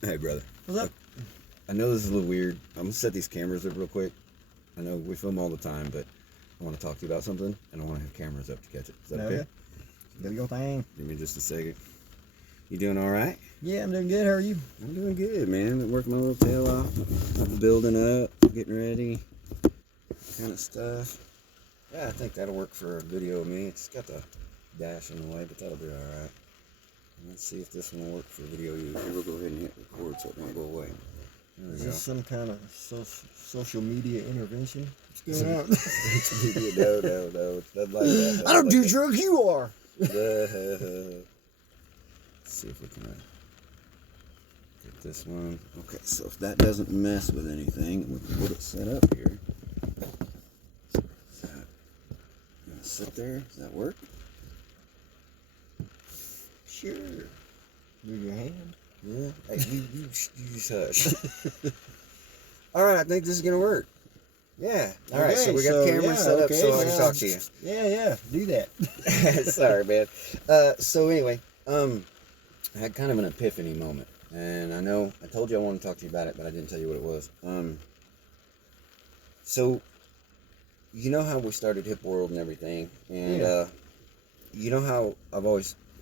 Hey, brother. What's up? I know this is a little weird. I'm going to set these cameras up real quick. I know we film all the time, but I want to talk to you about something, and I want to have cameras up to catch it. Is that okay? Do your thing. Give me just a second. You doing all right? Yeah, I'm doing good. How are you? I'm doing good, man. I'm working my little tail off. I'm building up, getting ready, kind of stuff. Yeah, I think that'll work for a video of me. It's got the dash in the way, but that'll be all right. Let's see if this one will work for video use. Here, we'll go ahead and hit record so it won't go away. Is this some kind of social media intervention? What's going on? No. It's not like that. I don't do drugs. You are. Let's see if we can get this one. Okay, so if that doesn't mess with anything, we can get it set up here. Is that gonna sit there? Does that work? Sure. Move your hand. Yeah. Hey, you just hush. All right, I think this is gonna work. Yeah. All right. So we got the camera set up so I can talk to you. Yeah. Do that. Sorry, man. So anyway, I had kind of an epiphany moment, and I know I told you I wanted to talk to you about it, but I didn't tell you what it was. So you know how we started Hip World and everything, and you know how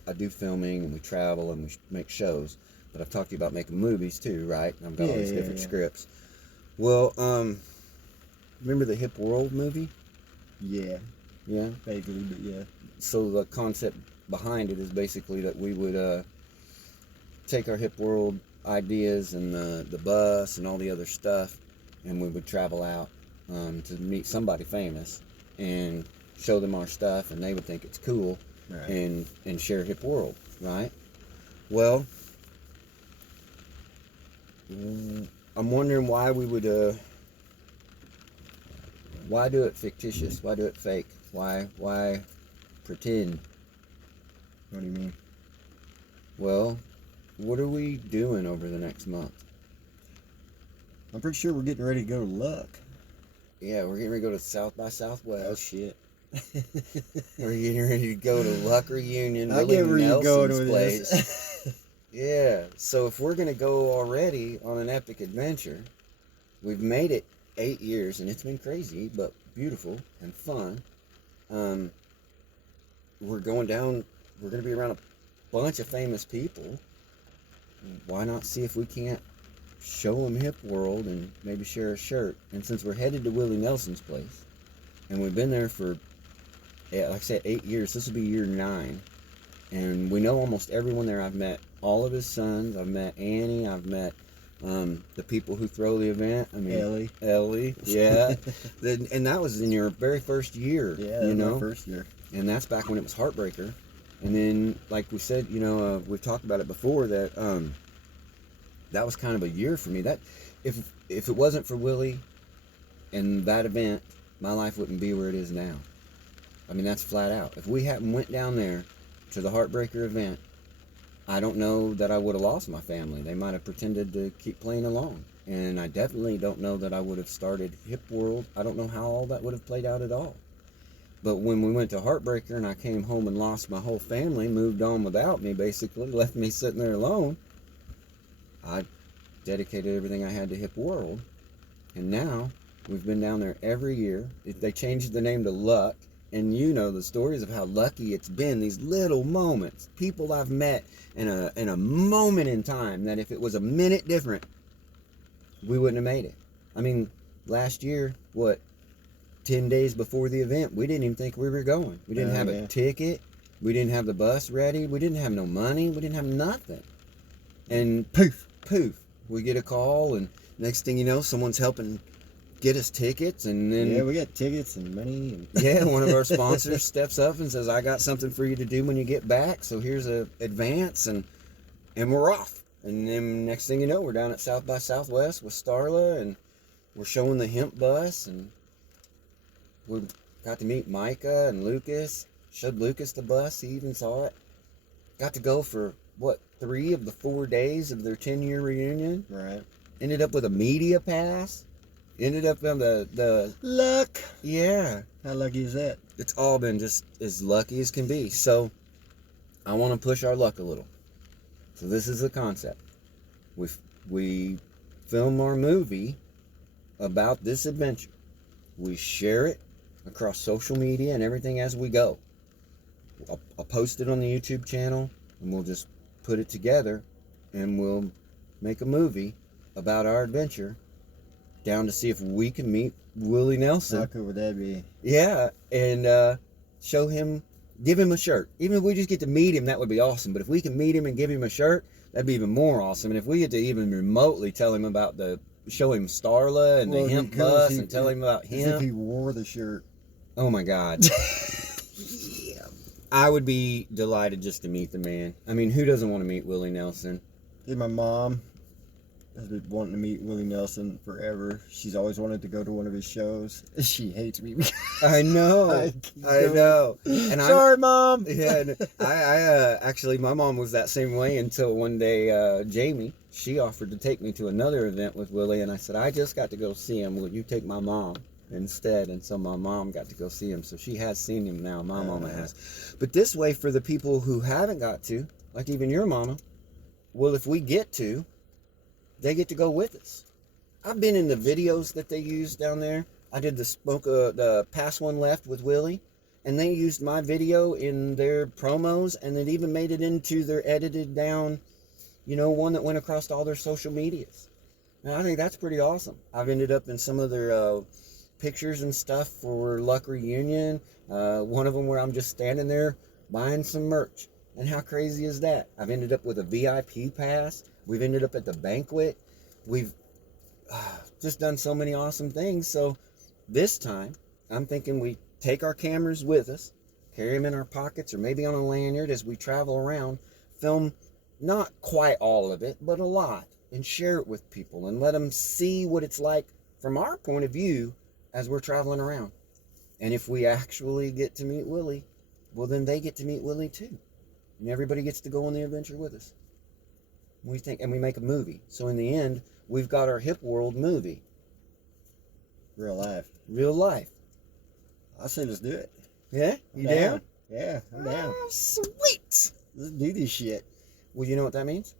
I do filming and we travel and we make shows, but I've talked to you about making movies too, right? And I've got all these different scripts. Well, remember the Hip World movie? Yeah. Yeah? Vaguely, but yeah. So the concept behind it is basically that we would take our Hip World ideas and the bus and all the other stuff, and we would travel out to meet somebody famous and show them our stuff, and they would think it's cool. Right. And share Hip World, right? Well, I'm wondering why we would why do it fictitious? Why do it fake? Why pretend? What do you mean? Well, what are we doing over the next month? I'm pretty sure we're getting ready to go to Luck. Yeah, we're getting ready to go to South by Southwest. Oh shit. We're getting ready to go to Luck Reunion, I get where you're going with place. this. Yeah, so if we're going to go already on an epic adventure, we've made it 8 years, and it's been crazy, but beautiful and fun. We're going down, we're going to be around a bunch of famous people. Why not see if we can't show them Hip World and maybe share a shirt? And since we're headed to Willie Nelson's place, and we've been there for, like I said, 8 years, this will be year 9. And we know almost everyone there. I've met all of his sons. I've met Annie. I've met the people who throw the event. I mean, Ellie. Yeah. And that was in your very first year. Yeah, you know, first year. And that's back when it was Heartbreaker. And then, like we said, you know, we've talked about it before that that was kind of a year for me. That if it wasn't for Willie and that event, my life wouldn't be where it is now. I mean, that's flat out. If we hadn't went down there to the Heartbreaker event, I don't know that I would have lost my family. They might have pretended to keep playing along. And I definitely don't know that I would have started Hip World. I don't know how all that would have played out at all. But when we went to Heartbreaker and I came home and lost my whole family, moved on without me, basically, left me sitting there alone, I dedicated everything I had to Hip World. And now we've been down there every year. They changed the name to Luck. And you know the stories of how lucky it's been, these little moments, people I've met in a moment in time that if it was a minute different, we wouldn't have made it. I mean, last year, 10 days before the event, we didn't even think we were going. We didn't have a ticket. We didn't have the bus ready. We didn't have no money. We didn't have nothing. And poof, we get a call, and next thing you know, someone's helping get us tickets, and then we got tickets and money. And one of our sponsors steps up and says, "I got something for you to do when you get back. So here's a advance," and we're off. And then next thing you know, we're down at South by Southwest with Starla, and we're showing the hemp bus, and we got to meet Micah and Lucas. Showed Lucas the bus. He even saw it. Got to go for 3 of the 4 days of their 10-year reunion. Right. Ended up with a media pass. Ended up on the Luck. Yeah. How lucky is that? It's all been just as lucky as can be. So I want to push our luck a little. So this is the concept. We film our movie about this adventure. We share it across social media and everything as we go. I'll post it on the YouTube channel, and we'll just put it together, and we'll make a movie about our adventure down to see if we can meet Willie Nelson. How cool would that be? Yeah, and show him, give him a shirt. Even if we just get to meet him, that would be awesome. But if we can meet him and give him a shirt, that'd be even more awesome. And if we get to even remotely tell him about show him Starla and the hemp bus and tell him about him. As if he wore the shirt. Oh my God. Yeah. I would be delighted just to meet the man. I mean, who doesn't want to meet Willie Nelson? My mom has been wanting to meet Willie Nelson forever. She's always wanted to go to one of his shows. She hates me. I know. I know. And sorry, Mom. Yeah. I actually, my mom was that same way until one day, Jamie, she offered to take me to another event with Willie, and I said, I just got to go see him. Will you take my mom instead? And so my mom got to go see him. So she has seen him now. My mama has. But this way, for the people who haven't got to, like even your mama, well, if we get to, they get to go with us. I've been in the videos that they use down there. I did the Pass One Left with Willie, and they used my video in their promos, and it even made it into their edited down, one that went across all their social medias. And I think that's pretty awesome. I've ended up in some of their pictures and stuff for Luck Reunion. One of them where I'm just standing there buying some merch. And how crazy is that? I've ended up with a VIP pass. We've ended up at the banquet. We've just done so many awesome things. So this time, I'm thinking we take our cameras with us, carry them in our pockets or maybe on a lanyard as we travel around, film not quite all of it, but a lot, and share it with people and let them see what it's like from our point of view as we're traveling around. And if we actually get to meet Willie, well, then they get to meet Willie too. And everybody gets to go on the adventure with us. We think, and we make a movie. So in the end, we've got our Hip World movie. Real life. Real life. I say let's do it. Yeah? You down? Yeah, I'm down. Oh, sweet. Let's do this shit. Well, you know what that means?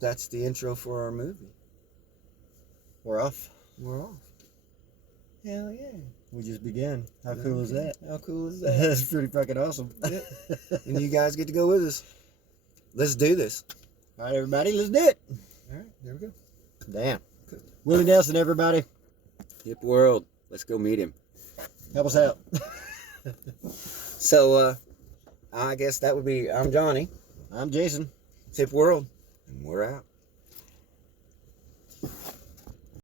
That's the intro for our movie. We're off. We're off. Hell yeah. We just began. How cool is that? How cool is that? That's pretty fucking awesome. Yeah. And you guys get to go with us. Let's do this. All right, everybody, let's do it. All right, there we go. Damn. Willie Nelson, everybody. Hip World. Let's go meet him. Help us out. So, I guess that would be, I'm Johnny. I'm Jason. Hip World. And we're out.